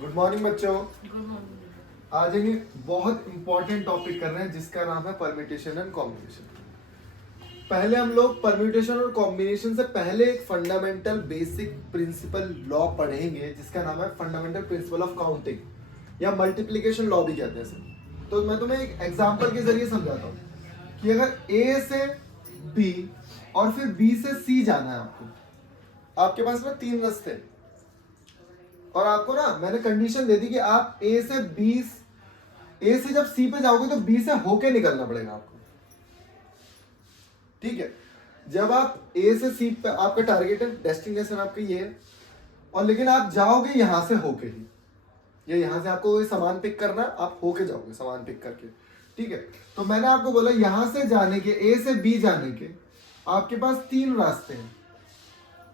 Good morning बच्चों। Good morning. आज एक बहुत इंपॉर्टेंट टॉपिक कर रहे हैं जिसका नाम है परम्यूटेशन एंड कॉम्बिनेशन। पहले हम लोग परम्यूटेशन और कॉम्बिनेशन से पहले एक फंडामेंटल बेसिक प्रिंसिपल लॉ पढ़ेंगे जिसका नाम है फंडामेंटल प्रिंसिपल ऑफ काउंटिंग या मल्टीप्लिकेशन लॉ भी कहते हैं इसे। तो मैं तुम्हें एक एग्जांपल के जरिए समझाता हूँ कि अगर A से B और फिर B से C जाना है आपके पास ना तीन रास्ते हैं। और आपको ना मैंने कंडीशन दे दी कि आप A से जब C पे जाओगे तो B से होके निकलना पड़ेगा आपको। ठीक है, जब आप A से C पे आपका टारगेट है, डेस्टिनेशन आपका ये है, और लेकिन आप जाओगे यहां से होके ही, या यहां से आपको कोई सामान पिक करना, आप होके जाओगे सामान पिक करके। ठीक है, तो मैंने आपको बोला यहां से जाने के, A से B जाने के आपके पास तीन रास्ते हैं।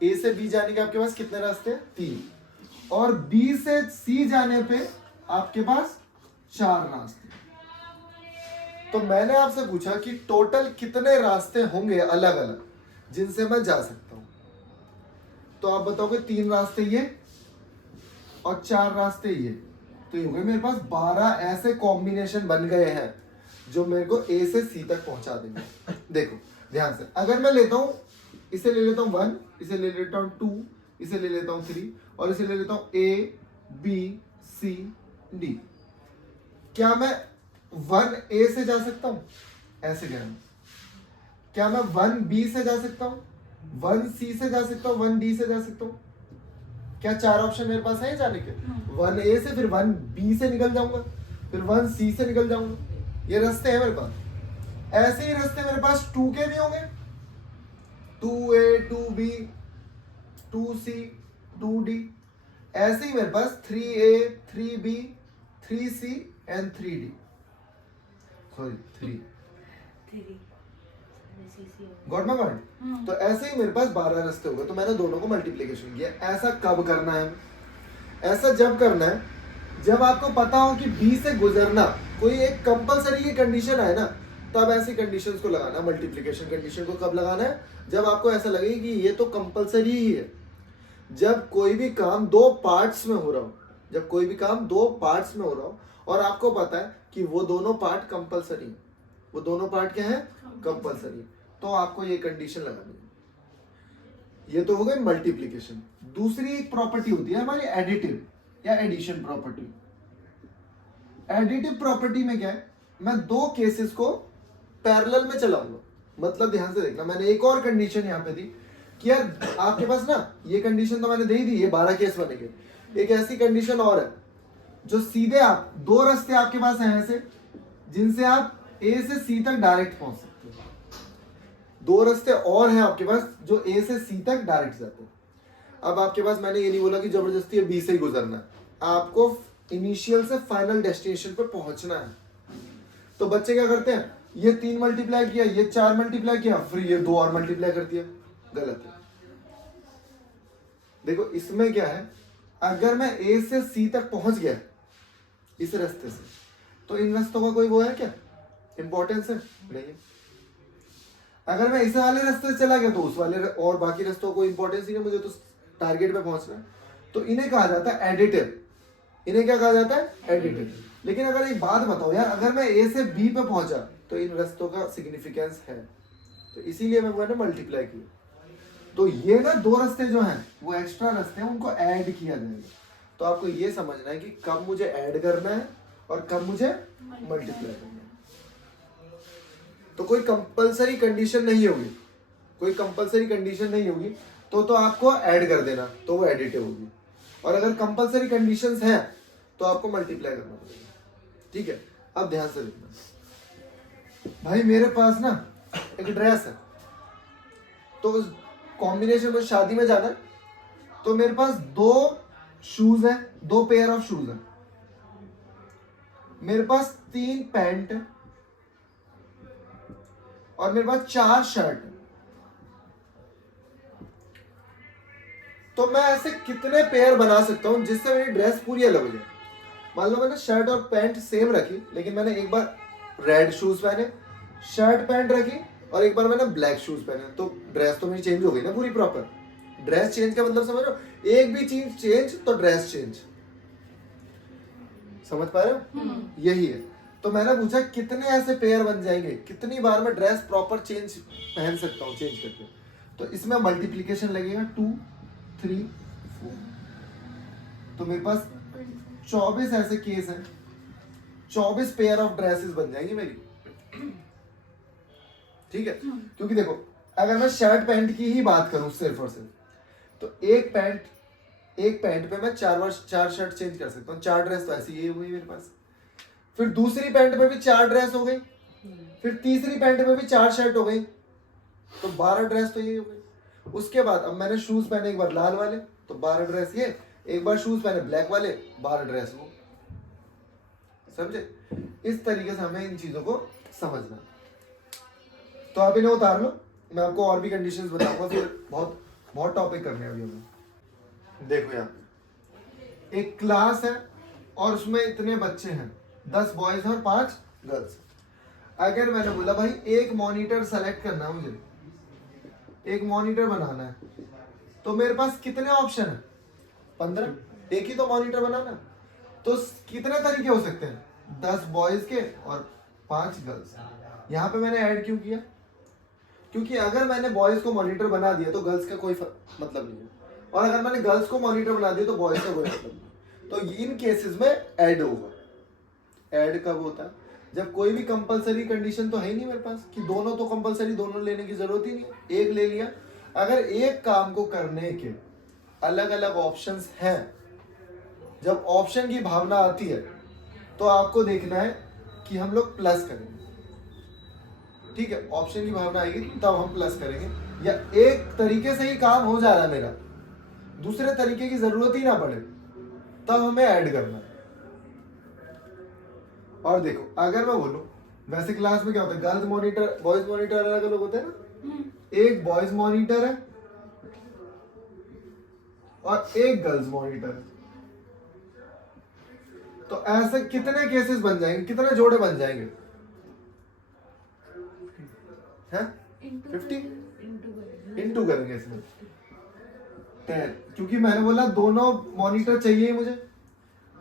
A से B जाने के आपके पास कितने रास्ते हैं? तीन। और B से C जाने पे आपके पास चार रास्ते। तो मैंने आपसे पूछा कि टोटल कितने रास्ते होंगे अलग अलग जिनसे मैं जा सकता हूं। तो आप बताओगे तीन रास्ते ये और चार रास्ते ये, तो ये हो गए मेरे पास 12 ऐसे कॉम्बिनेशन बन गए हैं जो मेरे को A से C तक पहुंचा देंगे। देखो ध्यान से, अगर मैं लेता हूं, इसे ले लेता हूं 1, इसे ले लेता हूं 2, इसे ले लेता हूं 3 और इसे ले लेता हूं A B C D, क्या मैं 1A से जा सकता हूं? ऐसे कहना। क्या मैं 1B से जा सकता हूं, 1C से जा सकता हूं, 1D से जा सकता हूं? क्या चार ऑप्शन मेरे पास है जाने के? 1A से, फिर 1B से निकल जाऊंगा, फिर 1C से निकल जाऊंगा। ये रास्ते हैं मेरे पास। ऐसे ही रास्ते मेरे पास 2 के भी होंगे, 2A 2B 2C 2D। ऐसे ही मेरे पास 3A 3B 3C and 3D, sorry 3। Got my point? तो ऐसे ही मेरे पास 12 रास्ते हो गए। तो मैंने दोनों को मल्टीप्लिकेशन किया। ऐसा कब करना है? ऐसा जब करना है जब आपको पता हो कि B से गुजरना कोई एक कंपलसरी की कंडीशन है ना, तब ऐसी कंडीशंस को लगाना। मल्टीप्लिकेशन कंडीशन को कब लगाना है? जब आपको ऐसा लगे कि ये तो कंपलसरी ही है। जब कोई भी काम दो पार्ट्स में हो रहा हो, जब कोई भी काम दो पार्ट्स में हो रहा हो और आपको पता है कि वो दोनों पार्ट कंपलसरी है, वो दोनों पार्ट क्या है? कंपलसरी, तो आपको ये कंडीशन लगानी है। ये तो हो गई मल्टीप्लिकेशन। दूसरी एक प्रॉपर्टी होती है हमारी एडिटिव या एडिशन प्रॉपर्टी। एडिटिव प्रॉपर्टी में क्या है? मैं दो केसेस को पैरेलल में चलाऊंगा। मतलब ध्यान से देखना, मैंने एक और कंडीशन यहां पे दी कि यार आपके पास ना, ये कंडीशन तो मैंने दे दी, ये 12 केस बनेंगे। एक ऐसी कंडीशन और है जो सीधे आप दो रास्ते आपके पास हैं ऐसे जिनसे आप A से C तक डायरेक्ट पहुंच सकते हो। दो रास्ते और हैं आपके पास जो A से C तक डायरेक्ट जाते हैं। अब आपके पास, मैंने ये नहीं बोला कि जबरदस्ती B से ही गुजरना है, आपको इनिशियल से फाइनल डेस्टिनेशन पे पहुंचना है। तो बच्चे क्या करते हैं? ये 3 मल्टीप्लाई किया, ये 4 मल्टीप्लाई किया, फिर ये 2 और मल्टीप्लाई कर दिया। गलत है। देखो इसमें क्या है, अगर मैं A से C तक पहुंच गया इस रास्ते से, तो इन रास्तों का कोई वो है क्या? इंपॉर्टेंस है? नहीं है। अगर मैं इस वाले रास्ते से चला गया तो उस वाले और बाकी रास्तों को इंपॉर्टेंस ही नहीं, मुझे तो टारगेट पे पहुंचना है। तो इन्हें कहा जाता है एडिटिव। इन्हें क्या कहा जाता है? एडिटिव। लेकिन अगर एक बात बताओ यार, अगर मैं A से B पे पहुंचा तो इन रास्तों का सिग्निफिकेंस है, तो इसीलिए मैंने मल्टीप्लाई किया। तो ये ना दो रास्ते जो हैं वो एक्स्ट्रा रास्ते हैं, उनको ऐड किया जाएगा। तो आपको ये समझना है कि कब मुझे ऐड करना है और कब मुझे मल्टीप्लाई करना है। तो कोई कंपलसरी कंडीशन नहीं होगी, कोई कंपलसरी कंडीशन नहीं होगी तो आपको ऐड कर देना, तो वो एडिटिव होगी। और अगर कंपलसरी कंडीशंस हैं तो आपको मल्टीप्लाई करना पड़ेगा। ठीक है, अब ध्यान से देखना भाई, मेरे पास ना एक ड्रेस है, तो उस कॉम्बिनेशन में शादी में जाना है, तो मेरे पास 2 शूज है, 2 पेयर ऑफ शूज है, मेरे पास 3 पैंट और मेरे पास 4 शर्ट। तो मैं ऐसे कितने पेयर बना सकता हूं जिससे मेरी ड्रेस पूरी अलग हो जाए? मान लो मैंने शर्ट और पैंट सेम रखी, लेकिन मैंने एक बार रेड शूज पहने, शर्ट पैंट रखी, और एक बार मैंने ब्लैक शूज पहने, तो ड्रेस तो मेरी चेंज हो गई ना पूरी प्रॉपर। ड्रेस चेंज का मतलब समझ रहे हो? एक भी चीज चेंज तो ड्रेस चेंज। समझ पा रहे हो? यही है। तो मैंने पूछा कितने ऐसे पेयर बन जाएंगे, कितनी बार मैं ड्रेस प्रॉपर चेंज पहन सकता हूँ चेंज करके। तो इसमें मल्टीप्लीकेशन लगेगा 2 3 4, तो मेरे पास 24 ऐसे केस हैं, 24 पेयर ऑफ ड्रेसेस बन जाएंगी मेरी। ठीक है, क्योंकि देखो अगर मैं शर्ट पैंट की ही बात करूं सिर्फ और सिर्फ, तो एक पैंट पे मैं 4 शर्ट चेंज कर सकता हूँ, 4 ड्रेस तो ऐसी ही हो गई मेरे पास। फिर दूसरी पैंट पे भी 4 ड्रेस हो गई, फिर तीसरी पैंट पे भी 4 शर्ट हो गई, तो 12 ड्रेस तो ये हो गई। उसके बाद अब मैंने शूज पहने एक बार लाल वाले, तो 12 ड्रेस ये, एक बार शूज पहने ब्लैक वाले, 12 ड्रेस वो। समझे? इस तरीके से हमें इन चीजों को समझना। तो आप इन्हें उतार लो, मैं आपको और भी कंडीशंस बताऊंगा, फिर बहुत बहुत टॉपिक करने हैं अभी हमें। देखो यहाँ पे एक क्लास है और उसमें इतने बच्चे हैं, 10 बॉयज और 5 गर्ल्स। अगर मैंने बोला भाई एक मॉनिटर सेलेक्ट करना है मुझे, एक मॉनिटर बनाना है, तो मेरे पास कितने ऑप्शन है? 15। एक ही तो मॉनिटर बनाना, तो कितने तरीके हो सकते हैं? 10 बॉयज के और 5 गर्ल्स। यहाँ पे मैंने ऐड क्यों किया? क्योंकि अगर मैंने बॉयज को मॉनिटर बना दिया तो गर्ल्स का कोई मतलब नहीं है, और अगर मैंने गर्ल्स को मॉनिटर बना दिया तो बॉयज का कोई मतलब नहीं। तो इन केसेस में ऐड होगा। ऐड कब होता है? जब कोई भी कंपलसरी कंडीशन तो है ही नहीं मेरे पास कि दोनों तो कंपलसरी, दोनों लेने की जरूरत ही नहीं है, एक ले लिया। अगर एक काम को करने के अलग अलग ऑप्शंस हैं, जब ऑप्शन की भावना आती है तो आपको देखना है कि हम लोग प्लस करेंगे। ठीक है, ऑप्शन की भावना आएगी तब हम प्लस करेंगे, या एक तरीके से ही काम हो जा रहा है मेरा, दूसरे तरीके की जरूरत ही ना पड़े, तब हमें ऐड करना है। और देखो अगर मैं बोलूं, वैसे क्लास में क्या होता है, गर्ल्स मॉनिटर बॉयज मॉनिटर अलग अलग होते हैं ना, एक बॉयज मॉनिटर है और एक गर्ल्स मॉनिटर है। तो ऐसे कितने केसेस बन जाएंगे, कितने जोड़े बन जाएंगे? 50 इंटू करेंगे इसमें 10, क्योंकि मैंने बोला दोनों मॉनिटर चाहिए मुझे।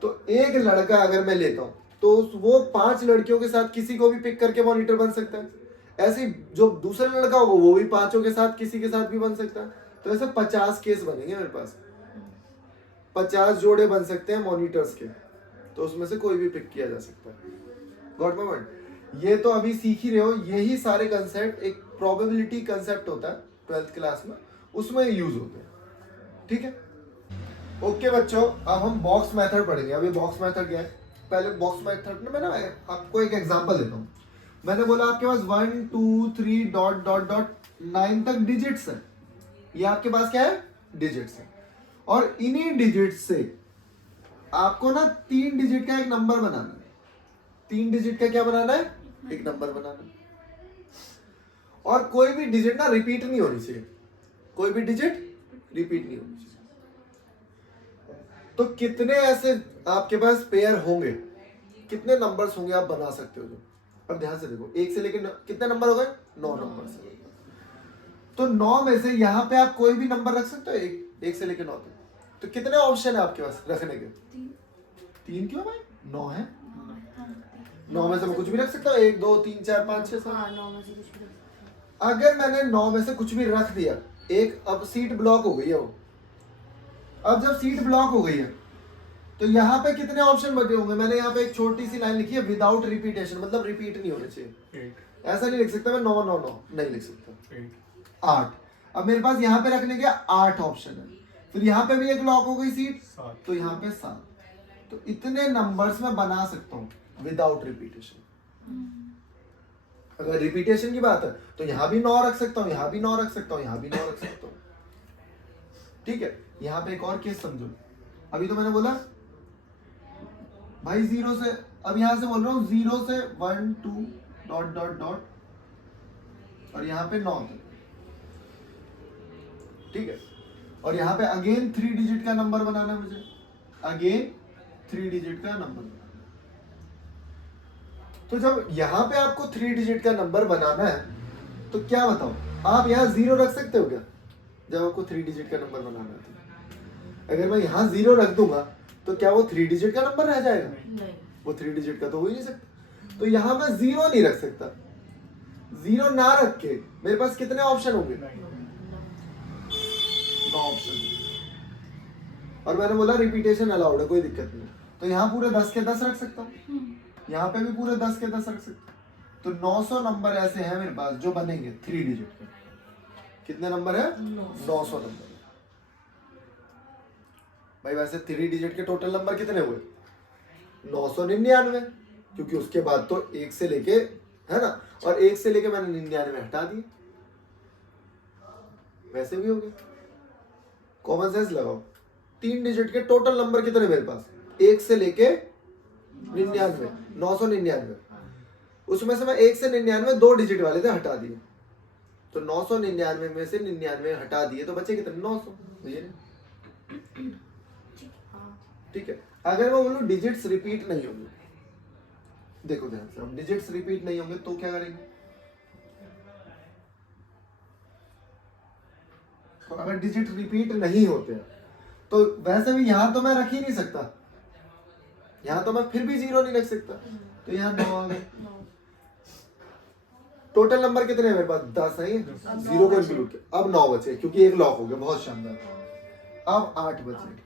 तो एक लड़का अगर मैं लेता हूं तो वो 5 लड़कियों के साथ किसी को भी पिक करके मॉनिटर बन सकता है। ऐसे जो दूसरा लड़का होगा वो भी 5 के साथ किसी के साथ भी बन सकता है। तो ऐसे 50 केस बनेंगे मेरे पास, 50 जोड़े बन सकते हैं मॉनिटर्स के, तो उसमें से कोई भी पिक किया जा सकता है। Got my point? ये तो अभी सीख ही रहे हो, यही सारे कंसेप्ट एक प्रोबेबिलिटी कंसेप्ट होता है 12th क्लास में, उसमें यूज होते हैं। ठीक है, ओके बच्चों, अब हम बॉक्स मेथड पढ़ेंगे। अभी बॉक्स मेथड क्या है? पहले बॉक्स मेथड में मैं आपको एक एग्जांपल देता हूँ। मैंने बोला आपके पास 1 2 3 डॉट डॉट डॉट 9 तक डिजिट्स है, ये आपके पास क्या है? डिजिट्स है। और इन्हीं डिजिट्स से आपको ना 3 डिजिट का एक नंबर बनाना है। 3 डिजिट का क्या बनाना है? एक नंबर बनाना है। और कोई भी डिजिट ना रिपीट नहीं होनी चाहिए, कोई भी डिजिट रिपीट नहीं होनी चाहिए। तो कितने ऐसे आपके पास पेयर होंगे, कितने नंबर्स होंगे आप बना सकते हो? जो अब ध्यान से देखो, 1 से लेकर कितने नंबर हो गए? 9 नंबर से। तो 9 में से यहाँ पे आप कोई भी नंबर रख सकते हो, 1 से लेकर 9 तक। तो कितने ऑप्शन है आपके पास रखने के? 3 क्यों भाई? 9 है। 9 में से मैं कुछ भी रख सकता हूँ, 1 2 3 4 5 6 7। अगर मैंने 9 में से कुछ भी रख दिया, एक अब सीट ब्लॉक हो गई है वो। अब जब सीट ब्लॉक हो गई है तो यहाँ पे कितने ऑप्शन बचे होंगे? मैंने यहाँ पे एक छोटी सी लाइन लिखी है, विदाउट रिपीटेशन, मतलब रिपीट नहीं होने चाहिए। ऐसा नहीं लिख सकता मैं 9 9 9 नहीं लिख सकता। 8। अब मेरे पास यहाँ पे रखने के 8 ऑप्शन है, फिर यहाँ पे भी एक लॉक हो गई सीट, तो यहाँ पे 7। तो इतने नंबर्स मैं बना सकता हूँ विदाउट रिपीटेशन। अगर रिपीटेशन की बात है तो यहाँ भी 9 रख सकता हूँ, यहाँ भी 9 रख सकता हूँ, यहाँ भी 9 रख सकता हूँ। ठीक है, यहाँ पे एक और केस समझो। अभी तो मैंने बोला भाई 0 से, अब यहाँ से बोल रहा हूँ 0 से 1 2 डॉट डॉट डॉट और यहाँ पे 9 तक। ठीक है, और यहाँ पे अगेन 3 डिजिट का नंबर बनाना है मुझे, अगेन 3 डिजिट का नंबर बनाना। तो जब यहाँ पे आपको 3 डिजिट का नंबर बनाना है तो क्या बताओ, आप यहाँ 0 रख सकते हो क्या? जब आपको 3 डिजिट का नंबर बनाना है तो अगर मैं यहाँ 0 रख दूंगा तो क्या वो 3 डिजिट का नंबर रह जाएगा? नहीं। वो 3 डिजिट का तो हो ही नहीं सकता। तो यहाँ मैं 0 नहीं रख सकता। 0 ना रख के मेरे पास कितने ऑप्शन होंगे? 9 ऑप्शन। और मैंने बोला रिपीटेशन अलाउड है, कोई दिक्कत नहीं। तो यहाँ पूरे 10 के 10 रख सकता हूँ, यहाँ पे भी पूरे 10 के 10 रख सकता हूँ। तो 900 नंबर ऐसे हैं मेरे पास जो बनेंगे 3 डिजिट के। कितने नंबर है? 900 नंबर। भाई वैसे 3 डिजिट के टोटल नंबर कितने हुए? 999, क्योंकि उसके बाद तो 1 से लेके, है ना, और 1 से लेके मैंने 99 हटा दिए, वैसे भी हो गए। कॉमन सेंस लगाओ। 3 डिजिट के टोटल नंबर कितने मेरे पास? 1 से लेके 99, 999। उसमें से मैं 1 से 99 2 डिजिट वाले थे, हटा दिए। तो 999 में से 99 हटा दिए तो बचे कितने? 900। ठीक है। अगर मैं बोलूं डिजिट्स रिपीट नहीं होंगे, देखो ध्यान से, हम डिजिट्स रिपीट नहीं होंगे तो क्या करेंगे? तो अगर डिजिट रिपीट नहीं होते हैं तो वैसे भी यहां तो मैं रख ही नहीं सकता, यहां तो मैं फिर भी 0 नहीं रख सकता। तो यहाँ 9 आ गए। टोटल नंबर कितने हैं मेरे पास? 10 है। 0 को इंक्लूड किया। अब 9 बचे क्योंकि एक लॉक हो गया। बहुत शानदार। अब 8 बचे।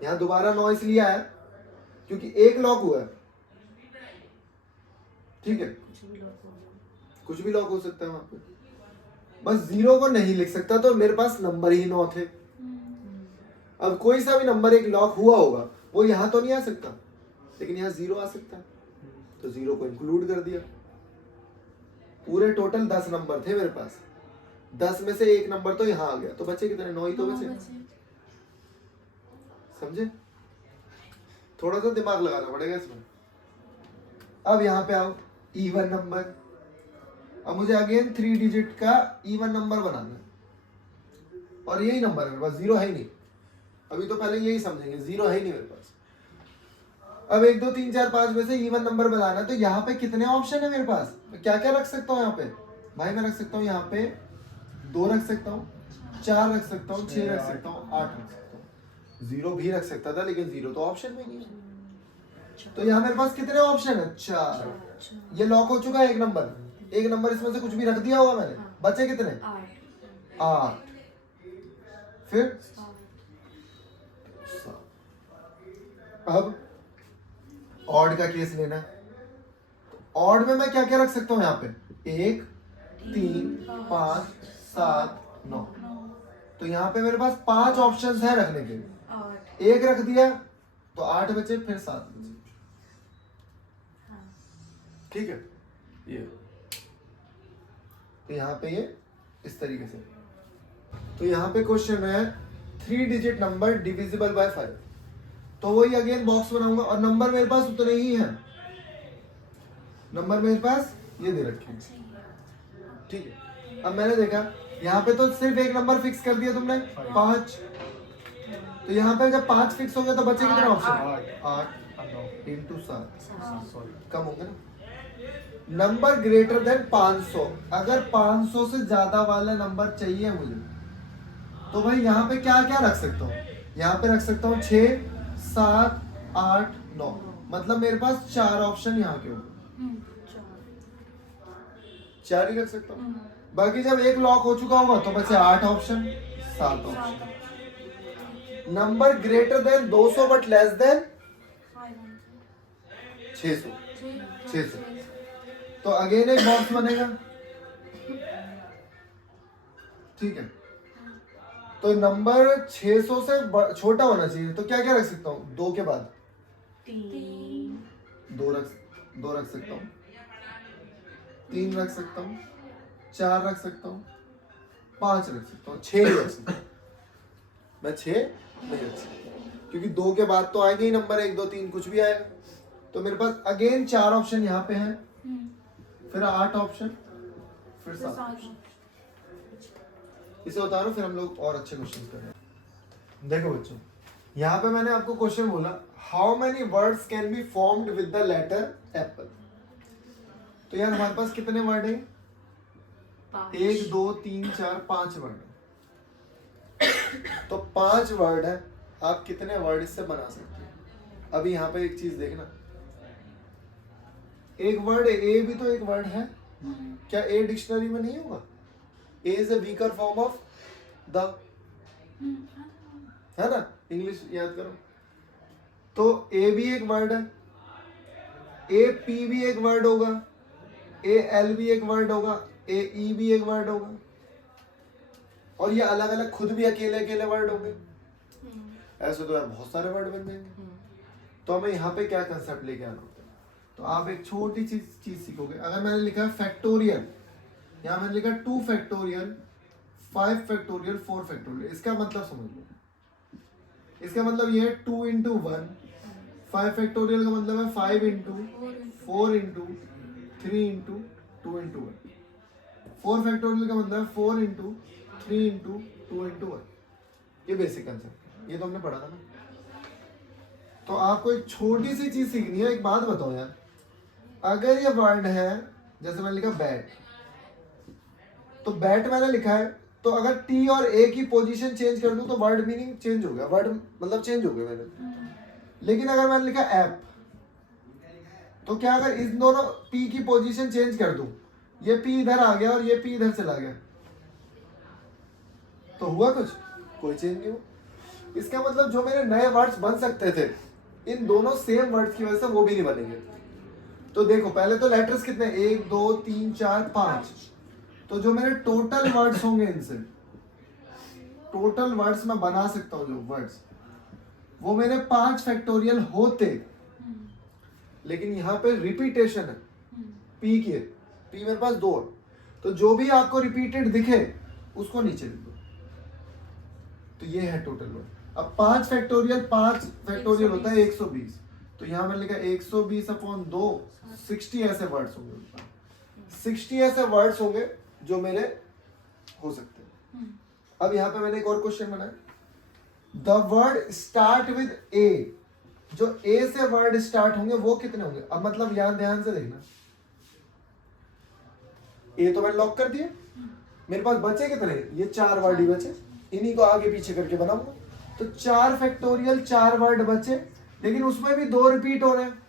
यहाँ दोबारा 9 इसलिए आया क्योंकि एक लॉक हुआ है। ठीक है, कुछ भी लॉक हो सकता है वहां पे। बस 0 को नहीं लिख सकता तो मेरे पास नंबर ही 9 थे। अब कोई सा भी नंबर एक लॉक हुआ होगा वो यहां तो नहीं आ सकता, लेकिन यहाँ 0 आ सकता है, तो 0 को इंक्लूड कर दिया। पूरे टोटल 10 नंबर थे मेरे पास, 10 में से एक नंबर तो यहाँ आ गया, तो बचे कितने? 9 ही तो बचे। समझे? थोड़ा सा दिमाग लगाना पड़ेगा इसमें। अब यहाँ पे आओ, इवन नंबर। अब मुझे अगेन 3 डिजिट का इवन नंबर बनाना है, और यही नंबर है मेरे पास, 0 है ही नहीं। अभी तो पहले यही समझेंगे, 0 है ही नहीं मेरे पास। अब 1 2 3 4 5 में से इवन नंबर बनाना है, तो यहाँ पे कितने ऑप्शन है मेरे पास? तो क्या क्या रख सकता हूँ यहाँ पे? भाई मैं रख सकता हूँ यहाँ पे 2 रख सकता हूँ, 4 रख सकता हूँ, 6 रख सकता हूँ, 8 रख सकता हूँ। 0 भी रख सकता था, लेकिन 0 तो ऑप्शन में नहीं है। तो यहाँ मेरे पास कितने ऑप्शन है? 4। ये लॉक हो चुका है एक नंबर इसमें से कुछ भी रख दिया होगा मैंने। बचे कितने? 8। फिर अब ऑड का केस लेना है। ऑड में मैं क्या क्या रख सकता हूँ यहाँ पे? 1 3 5 7 9। तो यहाँ पे मेरे पास 5 ऑप्शंस है रखने के लिए। 1 रख दिया तो 8 बचे, फिर 7 बचे। ठीक है, ये तो यहाँ पे ये इस तरीके से। तो यहाँ पे क्वेश्चन है 3 डिजिट नंबर डिविजिबल बाय 5। तो वही अगेन बॉक्स बनाऊंगा, और नंबर मेरे पास उतने ही हैं। नंबर मेरे पास ये दे रखे हैं। ठीक है, अब मैंने देखा यहाँ पे तो सिर्फ एक नंबर फिक्स कर दिया तुमने, 5। तो यहाँ पे जब 5 फिक्स हो गया तो बचे कितने ऑप्शन? 8 इंटू 7। कम होंगे ना। Number greater than 500। अगर 500 से ज्यादा वाला नंबर चाहिए मुझे, तो भाई यहाँ पे क्या क्या रख सकता हूँ? यहाँ पे रख सकता हूँ 6 7 8 9। मतलब मेरे पास 4 ऑप्शन यहाँ के होंगे। 4 ही रख सकता हूँ। बाकी जब एक लॉक हो चुका होगा तो बचे 8 option, 7 option. Number greater than 200 but less than 600। तो अगेन एक बॉक्स बनेगा। ठीक है, तो नंबर 600 से छोटा होना चाहिए, तो क्या क्या रख सकता हूँ? 2 के बाद 2 रख सकता हूँ, 3 रख सकता हूँ, 4 रख सकता हूँ, 5 रख सकता हूँ, 6 रख सकता हूँ। मैं 6 नहीं रख सकता क्योंकि 2 के बाद तो आएंगे ही नंबर 1 2 3 कुछ भी आएगा। तो मेरे पास अगेन 4 ऑप्शन यहाँ पे हैं, फिर 8 ऑप्शन, फिर 7 ऑप्शन। इसे बता रहा हूँ, फिर हम लोग और अच्छे क्वेश्चन करें। देखो बच्चों, यहाँ पे मैंने आपको क्वेश्चन बोला, how many words can be formed with the letter apple. तो यार हमारे पास कितने वर्ड हैं? 1 2 3 4 5 वर्ड है। तो 5 वर्ड है, आप कितने वर्ड इससे बना सकते हो? अभी यहाँ पे एक चीज देखना, एक वर्ड ए भी तो एक वर्ड है, क्या ए डिक्शनरी में नहीं होगा? A is a weaker form of the, है ना? इंग्लिश याद करो। तो ए भी एक वर्ड है, ए पी भी एक वर्ड होगा, ए एल भी एक वर्ड होगा, ए ई भी एक वर्ड होगा, और ये अलग अलग खुद भी अकेले अकेले वर्ड होंगे। ऐसे तो यार बहुत सारे वर्ड बन जाएंगे। तो हमें यहाँ पे क्या कंसेप्ट लेके आना होता है? तो आप एक छोटी चीज सीखोगे। अगर मैंने लिखा है फैक्टोरियल, यहाँ मैंने लिखा 2 फैक्टोरियल, 5 फैक्टोरियल, 4 फैक्टोरियल, इसका मतलब समझ लो। इसका मतलब ये है 2 इंटू 1, 5 फैक्टोरियल का मतलब है 5 into 4 into 3 into 2 into 1, 4 factorial का मतलब है 4 इंटू 3 इंटू 2 इंटू 1। ये बेसिक कंसेप्ट, ये तो हमने पढ़ा था ना। तो आपको एक छोटी सी चीज सीखनी है। एक बात बताओ यार, अगर ये वर्ड है, जैसे मैंने लिखा बैट, तो बैट मैंने लिखा है, तो अगर टी और ए की पोजीशन चेंज कर दूं तो वर्ड मीनिंग चेंज हो गया, वर्ड मतलब चेंज हो गया मैंने। लेकिन अगर मैंने लिखा ऐप, तो क्या अगर इन दोनों पी की पोजीशन चेंज कर दूं, ये पी इधर आ गया और ये पी इधर चला गया, तो हुआ कुछ? कोई चेंज नहीं हुआ। इसका मतलब जो मेरे नए वर्ड्स बन सकते थे, इन दोनों सेम वर्ड्स की वजह से वो भी नहीं बनेंगे। तो देखो पहले तो लेटर्स कितने, 1 2 3 4 5, तो जो मेरे टोटल वर्ड्स होंगे, इनसे टोटल वर्ड्स मैं बना सकता हूँ, जो वर्ड्स वो मेरे 5 फैक्टोरियल होते, लेकिन यहाँ पे रिपीटेशन है पी की, पी मेरे पास 2 है, तो जो भी आपको रिपीटेड दिखे उसको नीचे लिख दो। तो ये है टोटल वर्ड। अब 5 फैक्टोरियल, 5 फैक्टोरियल होता है 120, तो यहाँ मैंने लिखा 120 अपॉन 2, 60 ऐसे वर्ड्स होंगे, 60 ऐसे वर्ड्स होंगे जो मेरे हो सकते हैं। अब यहाँ पे मैंने एक और क्वेश्चन बनाया, द वर्ड स्टार्ट विद ए, जो ए से वर्ड स्टार्ट होंगे वो कितने होंगे? अब मतलब यहां ध्यान से देखना, ए तो मैंने लॉक कर दिया, मेरे पास बचे कितने? ये 4 वर्ड ही बचे, इन्हीं को आगे पीछे करके बनाऊंगा। तो 4 फैक्टोरियल 4 वर्ड बचे, लेकिन उसमें भी 2 रिपीट हो रहे हैं,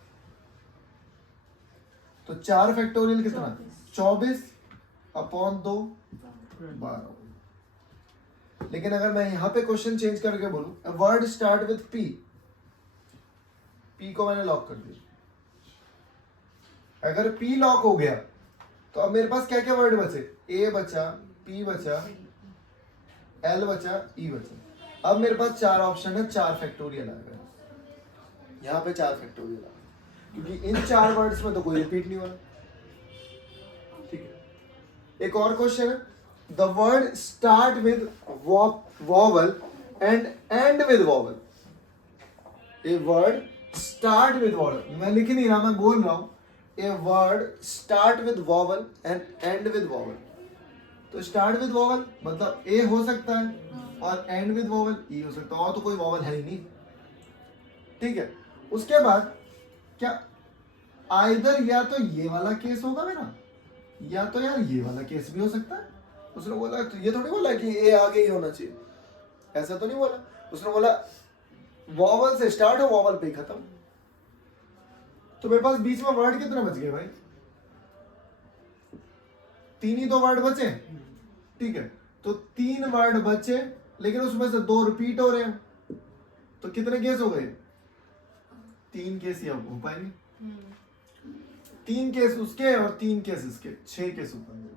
तो 4 फैक्टोरियल कितना? 24 अपॉन 2, 12। लेकिन अगर मैं यहां पे क्वेश्चन चेंज करके बोलूं, word start with P, P को मैंने लॉक कर दिया, अगर पी लॉक हो गया तो अब मेरे पास क्या क्या वर्ड बचे? ए बचा, पी बचा, एल बचा, ई बचा। अब मेरे पास 4 ऑप्शन है, 4 फैक्टोरियल आ गए, यहाँ पे 4 फैक्टोरियल आ गए, क्योंकि इन 4 वर्ड्स में तो कोई रिपीट नहीं हो रहा। ठीक है, एक और क्वेश्चन है, the word start with vowel and end with vowel. A word start with vowel, मैं लिख नहीं रहा, मैं बोल रहा हूं, a word start with vowel and end with vowel. तो स्टार्ट विद वॉवल मतलब ए हो सकता है, और एंड विद वॉवल ई हो सकता है, और तो कोई वॉवल है ही नहीं। ठीक है, उसके बाद क्या आइदर या तो ये वाला केस होगा मेरा, या तो यार ये वाला केस भी हो सकता है। उसने बोला, तो ये थोड़ी बोला कि ए आगे ही होना चाहिए, ऐसा तो नहीं बोला। उसने बोला वॉवल से स्टार्ट हो, वॉवल पे खत्म। तो मेरे पास बीच में वर्ड कितने बच गए भाई? 3 ही तो वर्ड बचे। ठीक है, तो 3 वर्ड बचे, लेकिन उसमें से 2 रिपीट हो रहे हैं, तो कितने केस हो गए? 3 केस ही हो पाएंगे, 3 केस उसके और 3 केस इसके, 6 केस हो पाएंगे।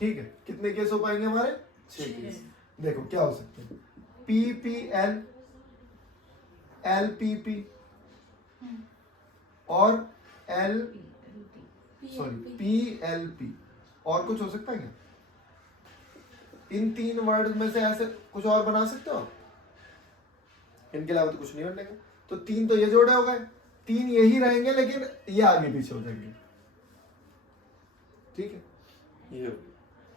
ठीक है, कितने केस हो पाएंगे हमारे? 6 केस। देखो क्या हो सकते हैं, P P L, L P P, और L sorry P L P. और कुछ हो सकता है क्या? इन 3 वर्ड में से ऐसे कुछ और बना सकते हो आप? इनके अलावा तो कुछ नहीं बनेगा। तो 3 तो ये जोड़े हो गए, 3 यही रहेंगे, लेकिन ये आगे पीछे हो जाएंगे। ठीक है, ये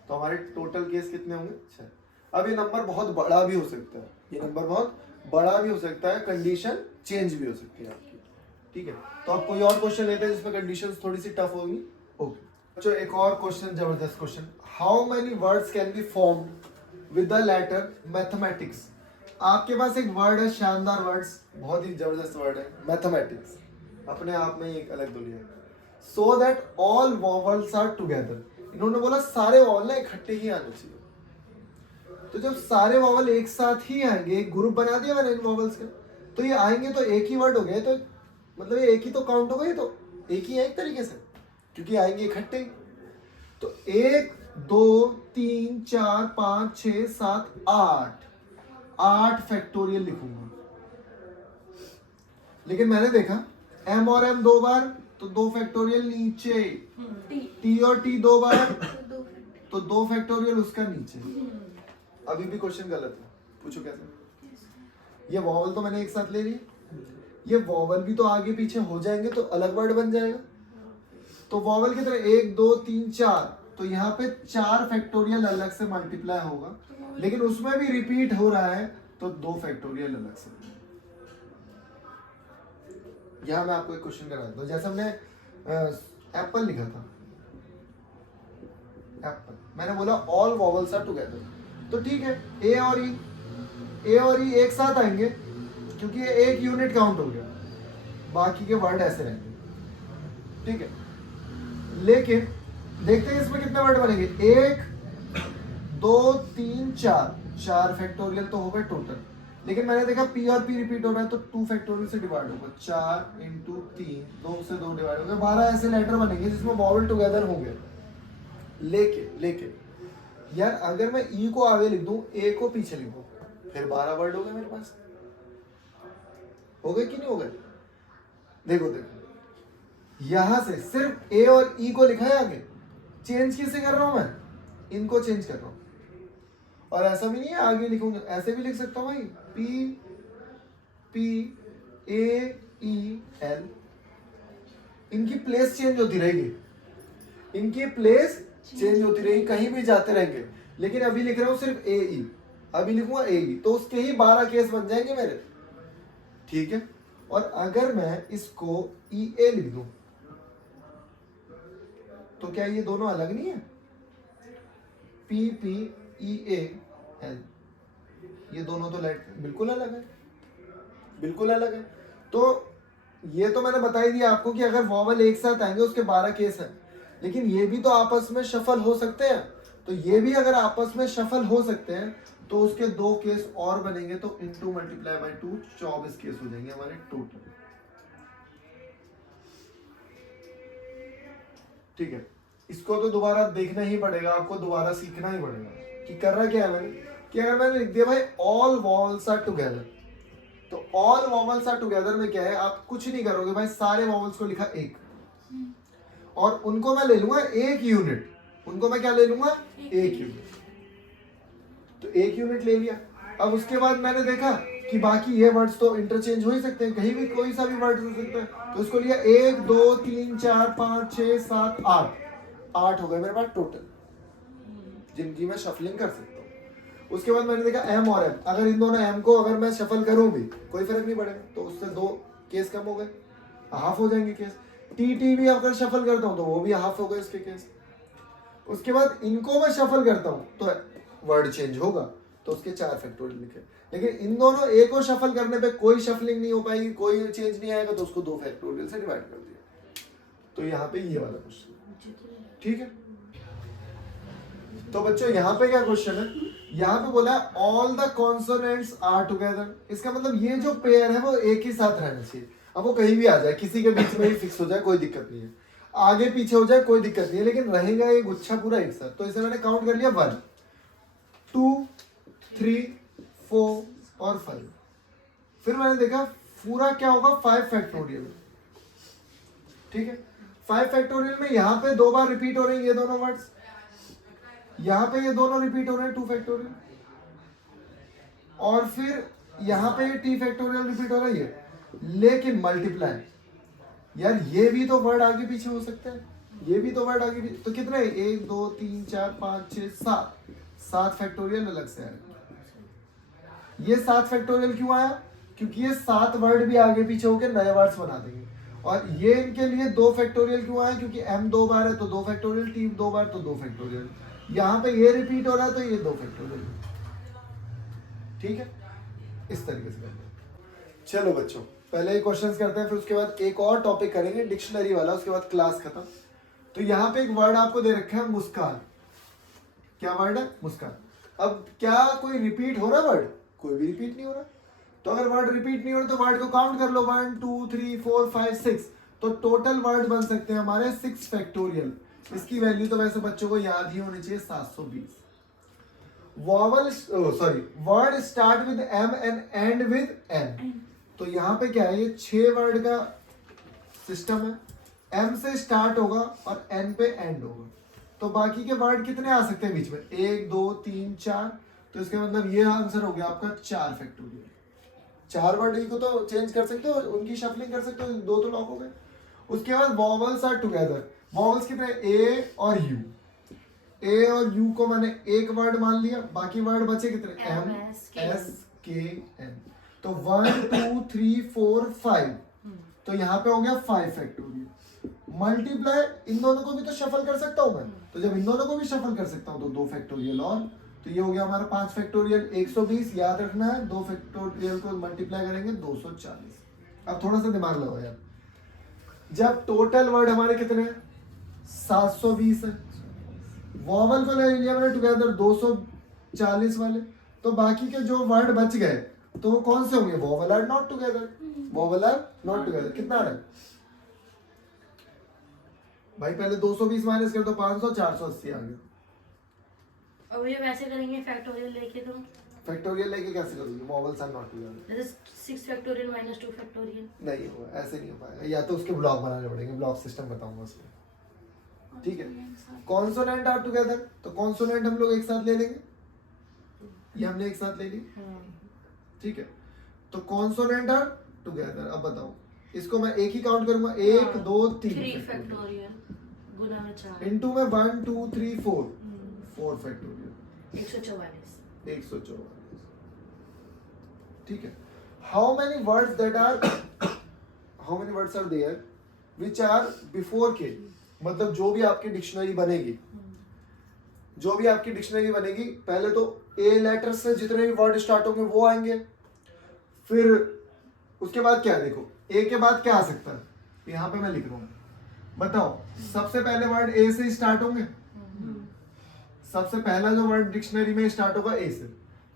तो हमारे टोटल केस कितने होंगे? 6। अब ये नंबर बहुत बड़ा भी हो सकता है, ये नंबर बहुत बड़ा भी हो सकता है, कंडीशन चेंज भी हो सकती है आपकी। ठीक है, तो आप कोई और क्वेश्चन लेते हैं जिसमें कंडीशंस थोड़ी सी टफ होगी। ओके, तो एक और क्वेश्चन, जबरदस्त question, how many words can be formed with the letter mathematics. आपके पास एक वर्ड है, शानदार वर्ड्स, बहुत ही जबरदस्त वर्ड है मैथमेटिक्स, अपने आप में एक अलग दुनिया है। So that all vowels are together, इन्होंने बोला सारे वॉवल ना इकट्ठे ही आने चाहिए। तो जब सारे वॉवल एक साथ ही आएंगे, एक ग्रुप बना दिया मैंने इन वॉवल्स का, तो ये आएंगे तो एक ही वर्ड हो गया, तो मतलब ये एक ही तो काउंट होगा, ये तो एक ही है एक तरीके से, क्योंकि आएंगे इकट्ठे। तो 1 2 3 4 5 6 7 8 फैक्टोरियल लिखूंगा। लेकिन मैंने देखा m और m 2 बार तो 2 फैक्टोरियल नीचे, t और t 2 बार तो 2 फैक्टोरियल उसका नीचे। अभी भी क्वेश्चन गलत है, पूछो कैसे? ये वॉवल तो मैंने एक साथ ले ली, ये वॉवल भी तो आगे पीछे हो जाएंगे तो अलग वर्ड बन जाएगा। तो वॉवल की तरह 1 2 3 4, तो यहाँ पे 4 फैक्टोरियल अलग से मल्टीप्लाई होगा, लेकिन उसमें भी रिपीट हो रहा है तो 2 फैक्टोरियल अलग से। यहाँ मैं आपको एक क्वेश्चन करा दूं, जैसे हमने एप्पल लिखा था, एप्पल, मैंने बोला ऑल वॉवल्स आर टुगेदर, तो ठीक है, ए और ई एक साथ आएंगे क्योंकि ये एक यूनिट काउंट हो गया, बाकी के वर्ड ऐसे रहेंगे, ठीक है। लेकिन देखते हैं इसमें कितने वर्ड बनेंगे, 1 2 3 4 फैक्टोरियल तो हो गए टोटल। लेकिन मैंने देखा पी और पी रिपीट हो रहा है तो 2 फैक्टोरियल से डिवाइड होगा, 4 इंटू 3, 2 से 2 डिवाइड हो गया, 12 ऐसे लेटर बनेंगे जिसमें वॉवल टुगेदर हो गए। लेकिन यार अगर मैं ई को आगे लिख दूं, ए को पीछे लिखूं, फिर 12 वर्ड हो गए मेरे पास, हो गए कि नहीं हो गए? देखो यहां से सिर्फ ए और ई को लिखा है, आगे चेंज किसे कर रहा हूं मैं? इनको चेंज कर रहा हूं। और ऐसा भी नहीं है आगे लिखूंगा, ऐसे भी लिख सकता हूं भाई, पी ए ई एल, इनकी प्लेस चेंज होती रहेगी, इनकी प्लेस चेंज होती रहेगी, कहीं भी जाते रहेंगे। लेकिन अभी लिख रहा हूं सिर्फ ए ई, अभी लिखूंगा ए ई, तो उसके ही 12 केस बन जाएंगे मेरे, ठीक है। और अगर मैं इसको ई ए लिख दूं तो क्या ये दोनों अलग नहीं है? P P E A L, ये दोनों तो बिल्कुल अलग है, बिल्कुल अलग है। तो ये तो मैंने बता ही दिया आपको कि अगर वॉवल एक साथ आएंगे उसके 12 केस हैं, लेकिन ये भी तो आपस में शफल हो सकते हैं। तो ये भी अगर आपस में शफल हो सकते हैं तो उसके 2 केस और बनेंगे, तो इंटू मल्टीप्लाई बाई 2 24 केस हो जाएंगे हमारे टोटल, ठीक है। इसको तो दोबारा देखना ही पड़ेगा, आपको दोबारा सीखना ही पड़ेगा कि कर रहा क्या है मैंने, कि अगर मैंने लिख दिया भाई ऑल वॉवल्स आर टुगेदर, तो ऑल वॉवल्स आर टुगेदर में क्या है, आप कुछ नहीं करोगे भाई, सारे वॉवल्स को लिखा एक, और उनको मैं ले लूंगा एक यूनिट, उनको मैं क्या ले लूंगा, एक यूनिट, तो एक यूनिट ले लिया। अब उसके बाद मैंने देखा कि बाकी ये वर्ड्स तो इंटरचेंज हो ही सकते हैं, कहीं भी कोई सा भी वर्ड हो सकता है, तो उसको लिया 1 2 3 4 5 6 7 8 हो गए मेरे पास टोटल, जिनकी मैं शफलिंग कर सकता हूँ। उसके बाद मैंने देखा एम और एम, अगर इन दोनों एम को अगर मैं शफल करूं भी कोई फर्क नहीं पड़ेगा, तो उससे 2 केस कम हो गए, हाफ हो जाएंगे केस। टी भी अगर शफल करता हूं तो वो भी हाफ हो गए इसके केस। उसके बाद इनको मैं शफल करता हूं तो वर्ड चेंज होगा, तो उसके 4 फैक्टोरियल लिखे। लेकिन इन दोनों एक को शफल करने पे कोई शफलिंग नहीं हो पाएगी, कोई चेंज नहीं आएगा, तो उसको 2 फैक्टोरियल से डिवाइड कर दिया। तो यहाँ पे ये वाला क्वेश्चन, ठीक है। तो बच्चों यहाँ पे क्या क्वेश्चन है, यहाँ पे बोला है all the consonants are together, इसका मतलब ये जो पेयर है वो एक ही साथ रहना चाहिए। अब वो कहीं भी आ जाए, किसी के बीच में ही फिक्स हो जाए, कोई दिक्कत नहीं है, आगे पीछे हो जाए कोई दिक्कत नहीं है, लेकिन रहेगा ये गुच्छा पूरा एक साथ। तो इसे मैंने काउंट कर लिया 1 2 3 4 और 5। फिर मैंने देखा पूरा क्या होगा 5 फैक्टोरियल, ठीक है। 5 फैक्टोरियल में यहाँ पे 2 बार रिपीट हो रहे हैं ये दोनों वर्ड्स, यहाँ पे ये दोनों रिपीट हो रहे हैं 2 फैक्टोरियल, और फिर यहाँ पे ये t फैक्टोरियल रिपीट हो रही है, लेकिन मल्टीप्लाई, यार ये भी तो वर्ड आगे पीछे हो सकते हैं, ये भी तो वर्ड आगे पीछे, तो कितने 1 2 3 4 5 6 7 फैक्टोरियल अलग से आए। ये 7 फैक्टोरियल क्यों आया, क्योंकि ये 7 वर्ड भी आगे पीछे होकर नए वर्ड्स बना देंगे। और ये इनके लिए 2 फैक्टोरियल क्यों आया, क्योंकि m 2 बार है तो 2 फैक्टोरियल, t 2 बार तो 2 फैक्टोरियल, यहाँ पे ये रिपीट हो रहा है तो ये 2 फैक्टोरियल। ठीक है, इस तरीके से करना है। चलो बच्चों, पहले ये क्वेश्चंस करते हैं, फिर उसके बाद एक और टॉपिक करेंगे डिक्शनरी वाला, उसके बाद क्लास खत्म। तो यहाँ पे एक वर्ड आपको दे रखा है मुस्कान। क्या वर्ड है? मुस्कान। अब क्या कोई रिपीट हो रहा है वर्ड? कोई भी रिपीट नहीं हो रहा। तो अगर वर्ड रिपीट नहीं हो रहा तो वर्ड को काउंट कर लो, 1 2 3 4 5 6। तो टोटल वर्ड बन सकते हैं हमारे 6 फैक्टोरियल। इसकी वैल्यू तो वैसे बच्चों को याद ही होनी चाहिए, 720। Vowel word start with M and end with N. तो यहाँ पे क्या है, ये 6 वर्ड का सिस्टम है। एम से स्टार्ट होगा और एन पे एंड होगा। तो बाकी के वर्ड कितने आ सकते हैं बीच में? 1 2 3 4। तो इसका मतलब ये आंसर हो गया आपका 4 फैक्टोरियल। 4 वर्ड को तो चेंज कर सकते हो, उनकी शफलिंग कर सकते हो, 2 तो लॉक हो गए। उसके बाद वॉवल्स आर टुगेदर। वॉवल्स कितने? ए और यू। ए और यू को मैंने एक वर्ड मान लिया, बाकी वर्ड बचे कितने? एम एस के एन। तो 1 2 3 4 5। तो यहाँ पे हो गया 5 फैक्टोरियल। मल्टीप्लाई इन दोनों को भी तो शफल कर सकता हूं मैं। तो जब इन दोनों को भी शफल कर सकता हूं तो 2 फैक्टोरियल और। तो ये हो गया हमारा 5 फैक्टोरियल 120। याद रखना है 2 फैक्टोरियल को मल्टीप्लाई करेंगे 240। अब थोड़ा सा दिमाग लगाओ यार, जब टोटल वर्ड हमारे कितने हैं? 720 है। वॉवल को ले लिया मैंने टुगेदर 240 वाले। तो बाकी के जो वर्ड बच गए तो वो कौन से होंगे? Vowel are not together. Vowel are not together. कितना आ रहा है भाई? पहले 220 माइनस कर दो, 500, 480 आ गया। अब ये वैसे करेंगे फैक्टोरियल लेके, तो फैक्टोरियल लेके कैसे करोगे? Vowels are not together. जैसे 6 फैक्टोरियल माइनस 2 फैक्टोरियल। नहीं होगा, ऐसे नहीं हो पाएगा। या तो उसके ब्लॉक बनाने पड़ेंगे, ब्लॉक सिस्टम बताऊंगा उसमें। ठीक है। Consonant are together. तो कॉन्सोनेंट हम लोग एक साथ ले लेंगे, ये हमने एक साथ ले ली। ठीक है। तो कॉन्सोनेंट आर टुगेदर। अब बताओ, इसको मैं एक ही काउंट करूंगा, 1 2 3 फैक्टोरियल गुना में 4 इनटू में 1 2 3 4 4 फैक्टोरियल 144। 144। ठीक है। How many words are there which are before K? मतलब जो भी आपकी डिक्शनरी बनेगी, पहले तो ए लेटर से जितने भी वर्ड स्टार्ट होंगे वो आएंगे। फिर उसके बाद क्या? देखो ए के बाद क्या आ सकता है, यहाँ पे मैं लिख रहा हूँ। बताओ, सबसे पहले वर्ड ए से स्टार्ट होंगे। सबसे पहला जो वर्ड डिक्शनरी में स्टार्ट होगा ए से।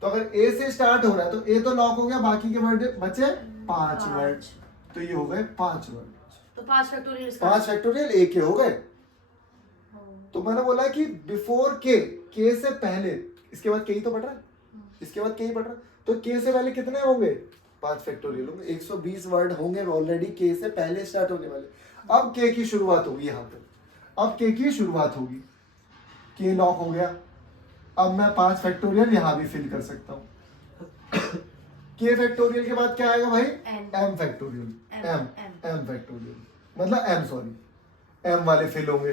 तो अगर ए से स्टार्ट हो रहा है तो ए तो लॉक हो गया, बाकी के वर्ड बचे 5 वर्ड। तो ये हो गए 5 वर्ड। तो 5 फैक्टोरियल 5 फैक्टोरियल ए के हो गए। तो मैंने बोला कि बिफोर के से पहले, इसके बाद के ही तो पढ़ रहा है, इसके बाद के ही पढ़ रहा है। तो के से पहले कितने होंगे? 5 फैक्टोरियल होंगे। 120 वर्ड होंगे ऑलरेडी के से पहले स्टार्ट होने वाले। अब के की शुरुआत होगी यहाँ पे। अब के की शुरुआत होगी, के लॉक हो गया। अब मैं 5 फैक्टोरियल यहाँ भी फिल कर सकता हूँ। के फैक्टोरियल के बाद क्या आएगा भाई? M factorial. एम फैक्टोरियल मतलब एम वाले फिल होंगे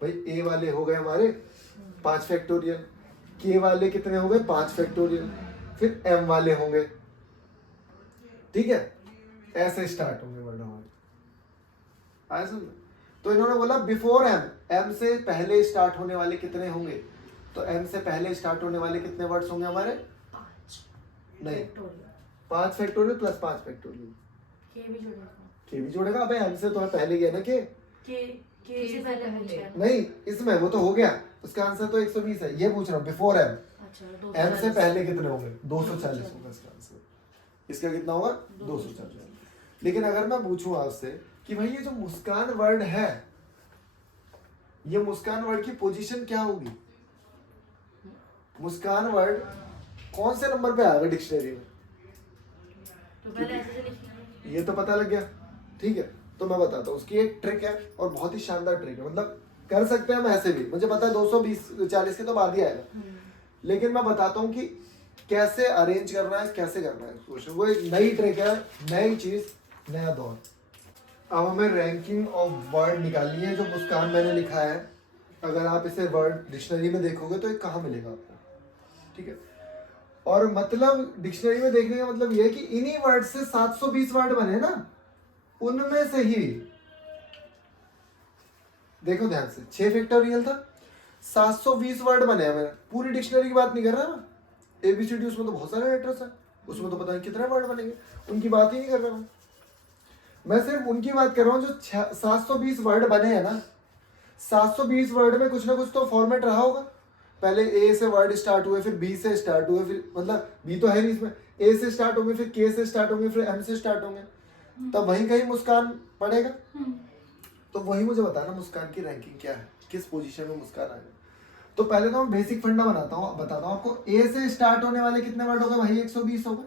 भाई। ए वाले हो गए हमारे 5 फैक्टोरियल, के वाले कितने हो गए? 5 फैक्टोरियल, फिर एम वाले होंगे। ठीक है, ऐसे स्टार्ट होंगे वर्ड हमारे। आया समझ? तो इन्होंने बोला बिफोर एम से पहले स्टार्ट होने वाले कितने होंगे? तो एम से पहले स्टार्ट होने वाले कितने वर्ड्स होंगे हमारे? 5 नहीं, 5 फैक्टोरियल प्लस 5 फैक्टोरियल। के भी जोड़ेगा। अबे एम से तो पहले गया ना के से पहले नहीं, इसमें वो तो हो गया। उसका आंसर तो 120 है। ये पूछ रहा हूँ बिफोर एम। अच्छा, एम से पहले कितने होंगे? 240 होगा इसका आंसर। इसका कितना होगा? 240। लेकिन अगर मैं पूछूं आपसे कि भाई ये जो मुस्कान वर्ड है, ये मुस्कान वर्ड की पोजीशन क्या होगी? मुस्कान वर्ड कौन से नंबर पे आएगा डिक्शनरी में? तो पहले ऐसे से लिखिए। ये तो पता लग गया। ठीक है, तो मैं बताता हूँ। उसकी एक ट्रिक है और बहुत ही शानदार ट्रिक है। मतलब कर सकते हैं हम ऐसे भी, मुझे पता है 240 के तो बाद ही आएगा। लेकिन मैं बताता हूँ कि कैसे अरेंज करना है, कैसे करना है क्वेश्चन। वो एक नई ट्रिक है, नई चीज, नया दौर। अब हमें रैंकिंग ऑफ वर्ड निकालनी है। जो मुस्कान मैंने लिखा है, अगर आप इसे वर्ड डिक्शनरी में देखोगे तो ये कहाँ मिलेगा आपको? ठीक है। और मतलब डिक्शनरी में देखने का मतलब ये है कि इन्हीं वर्ड से 720 वर्ड बने ना, उनमें से ही देखो ध्यान से 6 फैक्टोरियल था, 720 वर्ड बने हैं। मैंने पूरी डिक्शनरी की बात नहीं कर रहा मैं, ABCD उसमें तो बहुत सारे लेटर्स हैं, उसमें तो पता नहीं कितने वर्ड बनेंगे, उनकी बात ही नहीं कर रहा मैं सिर्फ उनकी बात कर रहा हूँ जो 720 वर्ड बने हैं ना। 720 वर्ड में कुछ ना कुछ तो फॉर्मेट रहा होगा, पहले A से वर्ड स्टार्ट हुए, फिर B से स्टार्ट हुए, फिर मतलब B तो है नहीं इसमें, A से स्टार्ट होंगे, फिर K से स्टार्ट होंगे, फिर M से स्टार्ट होंगे, तब वहीं कहीं मुस्कान पड़ेगा। तो वही मुझे बताना मुस्कान की रैंकिंग क्या है, किस पोजीशन में मुस्कान आएगा। तो पहले तो मैं बेसिक फंडा बताता हूँ आपको। A से स्टार्ट होने वाले कितने वर्ड हो गए भाई? 120 हो गए।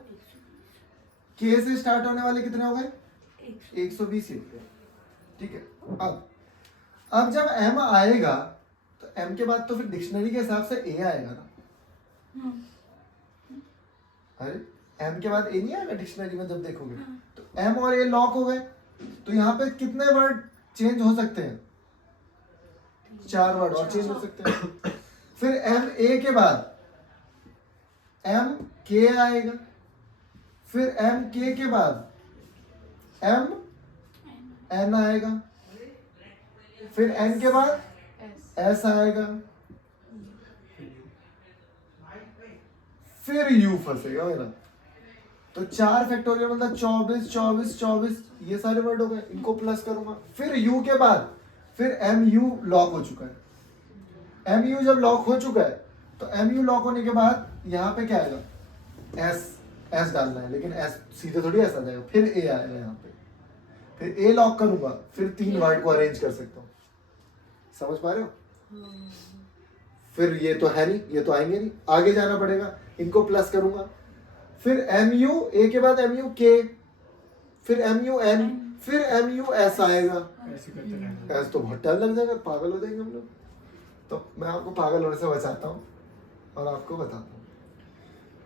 K से स्टार्ट होने वाले कितने हो गए? 120 ही। ठीक है। अब जब M आएगा तो M के बाद तो फिर डिक्शनरी के हिसाब से A आएगा ना। अरे M के बाद A नहीं आएगा डिक्शनरी में जब देखोगे तो M और A लॉक हो गए, तो यहाँ पे कितने वर्ड चेंज हो सकते हैं? 4 वर्ड और चेंज हो सकते हैं। फिर M A के बाद M K आएगा, फिर M K के बाद M N आएगा, फिर N के बाद S आएगा, फिर U फंसेगा मेरा। तो 4 फैक्टोरियल मतलब 24 24 24 ये सारे वर्ड हो गए, इनको प्लस करूंगा। फिर U के बाद फिर MU लॉक हो चुका है। MU जब लॉक हो चुका है तो MU लॉक होने के बाद यहाँ पे क्या आएगा? S डालना है, लेकिन S सीधे थोड़ी ऐसा जाएगा, फिर A आएगा यहाँ पे, फिर A लॉक करूंगा, फिर 3 वर्ड को अरेंज कर सकता हूँ। समझ पा रहे हो? फिर ये तो है नहीं, ये तो आएंगे नहीं, आगे जाना पड़ेगा, इनको प्लस करूंगा। फिर MU A के बाद MU K, फिर MU N, फिर MU S आएगा। S तो बहुत टाइम लग जाएगा, पागल हो जाएंगे हम लोग। तो मैं आपको पागल होने से बचाता हूँ और आपको बताता हूँ।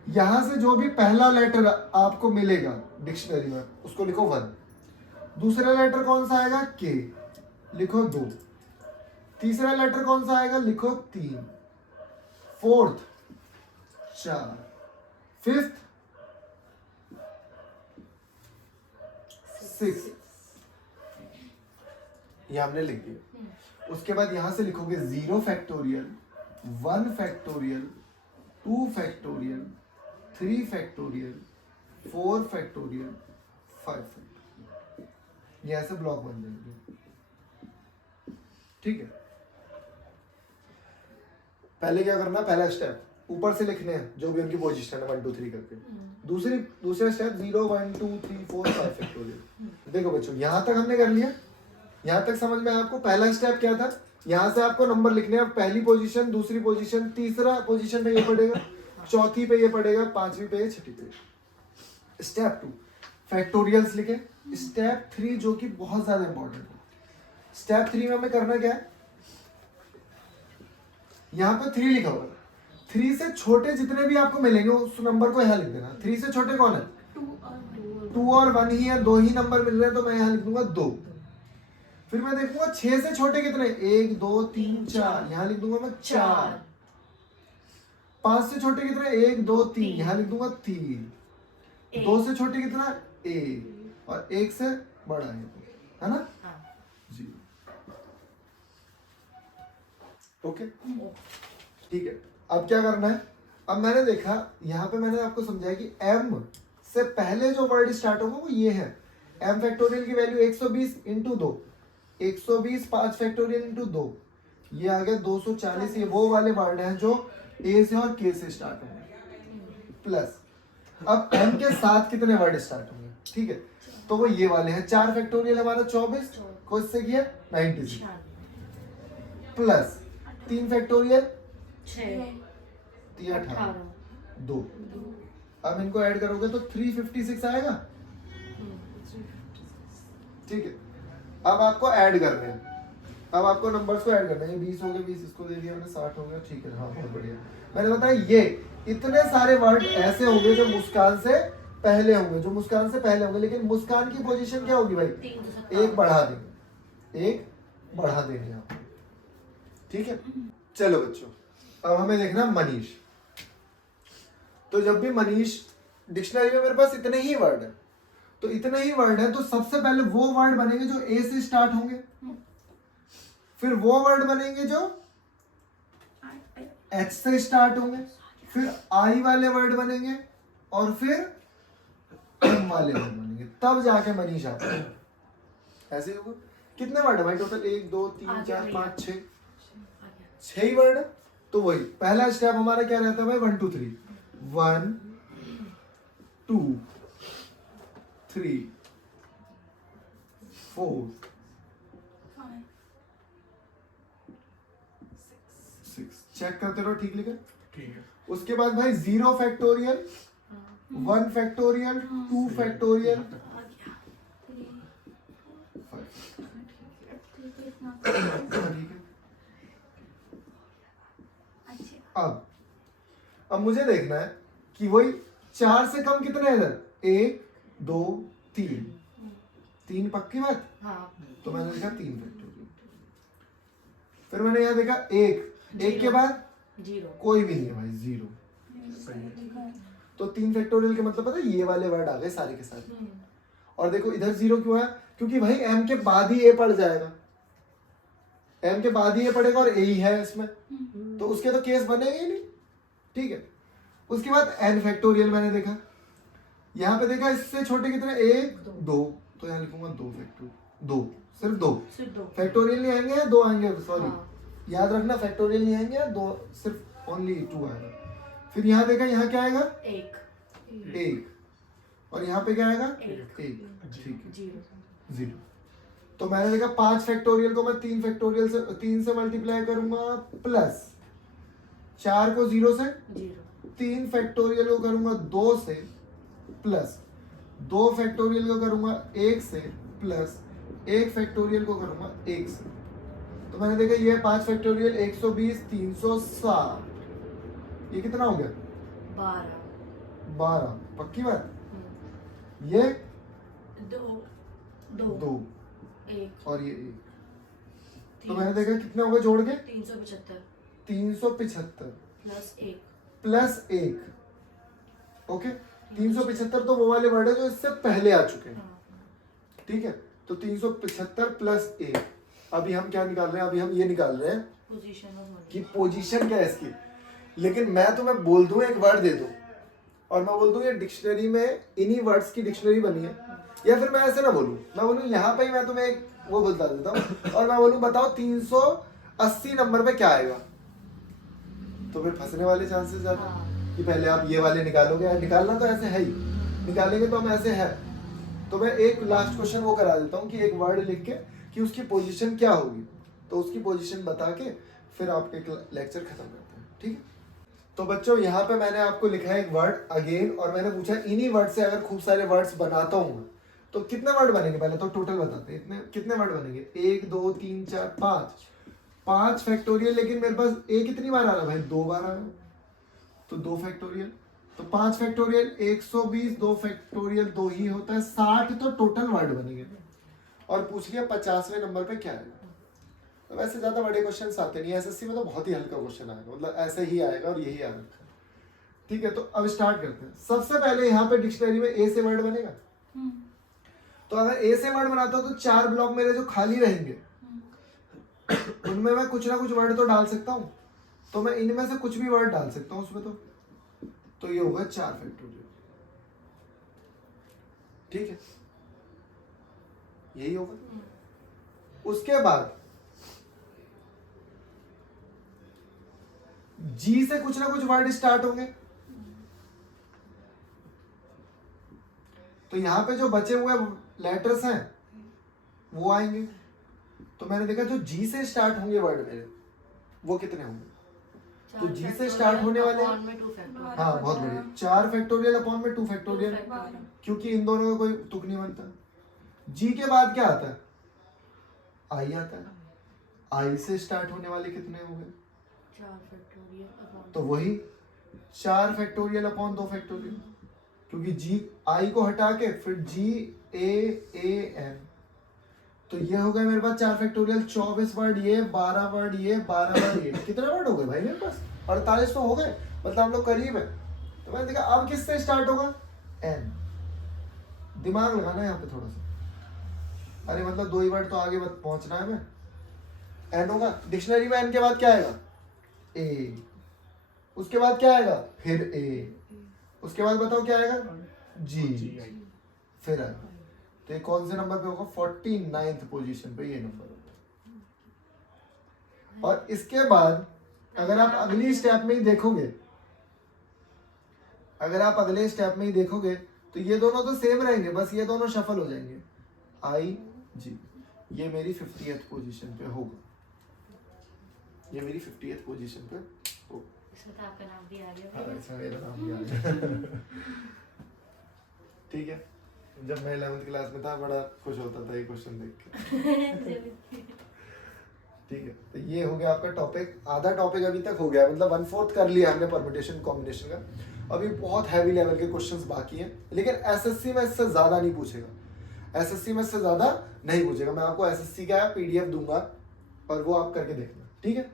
यहां से जो भी पहला लेटर आपको मिलेगा डिक्शनरी में उसको लिखो 1। दूसरा लेटर कौन सा आएगा? K, लिखो 2। तीसरा लेटर कौन सा आएगा? लिखो 3। फोर्थ 4, फिफ्थ 6, ये हमने लिख दिया। उसके बाद यहां से लिखोगे 0 factorial, 1 factorial, 2 factorial, 3 factorial, 4 factorial, 5 factorial. ये ऐसे ब्लॉक बन जाएंगे। ठीक है। पहले क्या करना? पहला स्टेप ऊपर से लिखने हैं जो भी उनकी पोजीशन है 1 2 3 करके। दूसरा स्टेप 0 1 2 3 4 5 फैक्टोरियल। देखो बच्चों, यहां तक हमने कर लिया, यहां तक समझ में आया आपको? पहला स्टेप क्या था? यहां से आपको नंबर लिखने हैं, पहली पोजीशन, दूसरी पोजीशन, तीसरा पोजीशन पे ये पड़ेगा, चौथी पे ये पड़ेगा, पांचवी पे, छठी पे। स्टेप 2 फैक्टोरियल्स लिखे। स्टेप 3 जो कि बहुत ज्यादा इंपॉर्टेंट है, स्टेप 3 में हमें करना क्या है? यहाँ पे 3 लिखा हुआ है, 3 से छोटे जितने भी आपको मिलेंगे उस नंबर को यहाँ लिख देना। 3 से छोटे कौन है? 2 और 1 ही है, 2 ही नंबर मिल रहे हैं, तो मैं यहाँ लिख दूंगा 2। फिर मैं देखूंगा 6 से छोटे कितने? 1 2 3 4, यहाँ लिख दूंगा मैं 4। 5 से छोटे कितने? 1 2 3, यहाँ लिख दूंगा 3। 2 से छोटे कितना? 1, और 1 से बड़ा है ना? जी ओके ठीक है। अब क्या करना है? अब मैंने देखा यहाँ पे, मैंने आपको समझाया कि M से पहले जो वर्ड स्टार्ट होगा वो ये है। M फैक्टोरियल की वैल्यू 120 इंटू 2, 120 5 फैक्टोरियल इंटू 2, ये आ गया 240। ये वो वाले वर्ड हैं जो A से और K से स्टार्ट होंगे। प्लस अब M के साथ कितने वर्ड स्टार्ट होंगे? ठीक है, तो वो ये वाले हैं। 4 फैक्टोरियल हमारा 24 को इससे किया 96, प्लस 3 फैक्टोरियल 18, 2। अब इनको ऐड करोगे तो 356 आएगा। ठीक है, अब आपको ऐड करने हैं, अब आपको नंबर्स को ऐड करना है। 20 हो गए, 20 इसको दे दिया मैंने, 60 हो गया। ठीक है, हाँ बहुत बढ़िया। मैंने बताया ये इतने सारे वर्ड ऐसे होंगे जो मुस्कान से पहले होंगे, लेकिन मुस्कान की पोजीशन क्या होगी भाई? एक बढ़ा देंगे आप। ठीक है, चलो बच्चों, अब हमें देखना मनीष। तो जब भी मनीष डिक्शनरी में मेरे पास इतने ही वर्ड है, तो इतने ही वर्ड है, तो सबसे पहले वो वर्ड बनेंगे जो ए से स्टार्ट होंगे, फिर वो वर्ड बनेंगे जो एच से स्टार्ट होंगे, फिर आई वाले वर्ड बनेंगे और फिर एम वाले वर्ड बनेंगे, तब जाके मनीष आता है। ऐसे ही होगा। कितने वर्ड है भाई टोटल? 1 2 3 4 5 6, 6 ही वर्ड है। तो वही पहला स्टेप हमारा क्या रहता है भाई? 1 2 3, 1 2 3 4 6। चेक करते रहो ठीक लिखा। ठीक है। उसके बाद भाई 0 फैक्टोरियल, 1 फैक्टोरियल, 2 फैक्टोरियल, 5। ठीक है। अब मुझे देखना है कि वही 4 से कम कितने हैं इधर? 1 2 3, 3 पक्की बात। हाँ, तो मैंने लिखा 3 फैक्टोरियल। फिर मैंने यहाँ देखा 1 के बाद 0 कोई भी नहीं है भाई, 0। सही है। तो 3 फैक्टोरियल के मतलब पता है, ये वाले वर्ड आ गए सारे के सारे। और देखो इधर 0 क्यों है? क्योंकि भाई m के बाद ही a पड़ जाएगा, m के बाद ही a पड़ेगा और a ही है इसमें, तो उसके तो केस बनेगा ही नहीं। ठीक है। उसके बाद n फैक्टोरियल मैंने देखा, यहाँ पे देखा इससे छोटे कितने? 1 2, तो यहाँ लिखूंगा 2 फैक्टोरियल, 2, सिर्फ 2 सिर्फ 2 फैक्टोरियल नहीं आएंगे, 2 आएंगे, सॉरी हाँ। याद रखना, फैक्टोरियल नहीं आएंगे, 2 सिर्फ ओनली 2 आएगा। फिर यहाँ देखा, यहाँ क्या आएगा? 1, और यहाँ पे क्या आएगा? 1। ठीक है, 0। तो मैंने देखा 5 फैक्टोरियल को मैं 3 फैक्टोरियल से 3 से मल्टीप्लाई करूंगा, प्लस 4 को 0 से, 3 फैक्टोरियल को करूंगा 2 से, प्लस 2 फैक्टोरियल को करूंगा 1 से, प्लस 1 फैक्टोरियल को करूंगा 1 से। तो मैंने देखा ये 5 फैक्टोरियल 120 360, ये कितना हो गया? 12। पक्की बात। ये 2 1 और ये 1। तो मैंने देखा कितने हो गए जोड़ के? 375 प्लस 1। ओके, 375 तो वो वाले वर्ड है जो इससे पहले आ चुके हैं। ठीक है, तो 375 प्लस 1। अभी हम क्या निकाल रहे हैं? अभी हम ये निकाल रहे हैं कि पोजीशन क्या है इसकी। लेकिन मैं तुम्हें बोल दूं, एक वर्ड दे दूं और मैं बोल दूं ये डिक्शनरी में इन्हीं वर्ड्स की डिक्शनरी बनी है, या फिर मैं ऐसे ना बोलूं, मैं बोलूं यहाँ पे ही मैं तुम्हें एक वो बता देता हूँ और मैं बोलूं बताओ 380 नंबर पे क्या आएगा, तो फिर फंसने वाले चांसेस ज्यादा कि पहले आप ये वाले निकालोगे। निकालना तो ऐसे है ही, निकालेंगे तो हम ऐसे है। तो मैं एक लास्ट क्वेश्चन वो करा देता हूँ कि एक वर्ड लिख के कि उसकी पोजीशन क्या होगी, तो उसकी पोजीशन बता के फिर आप एक लेक्चर खत्म करते हैं। ठीक है। तो बच्चों यहाँ पे मैंने आपको लिखा है एक वर्ड अगेन, और मैंने पूछा इन्हीं वर्ड से अगर खूब सारे वर्ड्स बनाता हूँ तो कितने वर्ड बनेंगे? पहले तो टोटल बताते हैं, इतने कितने वर्ड बनेंगे? 1 2 3 4 5 फैक्टोरियल। लेकिन मेरे पास a कितनी बार आ रहा है भाई? 2 बार आ रहा है, तो 2 फैक्टोरियल। तो 5 फैक्टोरियल 120, 2 फैक्टोरियल 2 ही होता है, 60 तो टोटल वर्ड बनेंगे। और पूछ लिया 50वें नंबर पे क्या आएगा। तो वैसे ज्यादा बड़े क्वेश्चंस आते नहीं, एसएससी में तो बहुत ही हल्का क्वेश्चन आएगा, मतलब ऐसे ही आएगा और यही याद रखा। ठीक है, तो अब स्टार्ट करते हैं। सबसे पहले यहाँ पे डिक्शनरी में ए से वर्ड बनेगा। तो अगर ए से वर्ड बनाता हूँ तो 4 ब्लॉक मेरे जो खाली रहेंगे उनमें मैं कुछ ना कुछ वर्ड तो डाल सकता हूँ, तो मैं इनमें से कुछ भी वर्ड डाल सकता हूँ उसमें। तो ये होगा 4 फैक्टोरियल। ठीक है, यही होगा। उसके बाद जी से कुछ ना कुछ वर्ड स्टार्ट होंगे, तो यहां पे जो बचे हुए लेटर्स हैं वो आएंगे। तो मैंने देखा जो जी से स्टार्ट होंगे वर्ड मेरे, वो कितने होंगे? तो जी से स्टार्ट होने वाले, हाँ बहुत बढ़िया, 4 फैक्टोरियल अपॉन में 2 फैक्टोरियल, क्योंकि इन दोनों का कोई तुक नहीं बनता। जी के बाद क्या आता है? आई आता है। आई से स्टार्ट होने वाले कितने हो गए? 4 फैक्टोरियल, तो वही 4 फैक्टोरियल अपॉन 2 फैक्टोरियल, क्योंकि जी आई को हटा के फिर जी ए एन, तो ये हो गया मेरे पास 4 फैक्टोरियल। 24 वर्ड ये, 12 वर्ड ये, 12 वर्ड ये, कितने वर्ड हो गए भाई मेरे पास? 48 तो हो गए, मतलब हम लोग करीब है। तो मैंने देखा अब किससे स्टार्ट होगा? एन। दिमाग लगाना है यहाँ पे थोड़ा सा, अरे मतलब 2 ही वर्ड तो आगे पहुंचना है। मैं एन होगा डिक्शनरी में, एन के बाद क्या आएगा? ए। उसके बाद क्या आएगा, फिर ए, उसके बाद बताओ क्या आएगा, जी, फिर आएगा। तो ये कौन से नंबर पे होगा, 49th पोजीशन पे ये नंबर होगा। और इसके बाद अगर आप अगली स्टेप में ही देखोगे, अगर आप अगले स्टेप में ही देखोगे तो ये दोनों तो सेम रहेंगे, बस ये दोनों शफल हो जाएंगे, आई जी। ये मेरी 50th पोजीशन पे होगा, ये मेरी 50th पोजीशन पे होगा। इसमें तो आपका नाम भी आ गया। हाँ, इसमें मेरा नाम भी आ गया। ठीक है, जब मैं 11th क्लास में था बड़ा खुश होता था ये क्वेश्चन देख के। ठीक है, तो ये हो गया आपका टॉपिक। आधा टॉपिक अभी तक हो गया, मतलब 1/4 कर लिया हमने परम्यूटेशन कॉम्बिनेशन का। अभी बहुत हैवी लेवल के क्वेश्चंस बाकी हैं, लेकिन एसएससी में इससे ज्यादा नहीं पूछेगा, एसएससी में इससे ज्यादा नहीं पूछेगा। मैं आपको एसएससी का पीडीएफ दूंगा और वो आप करके देखना, ठीक है।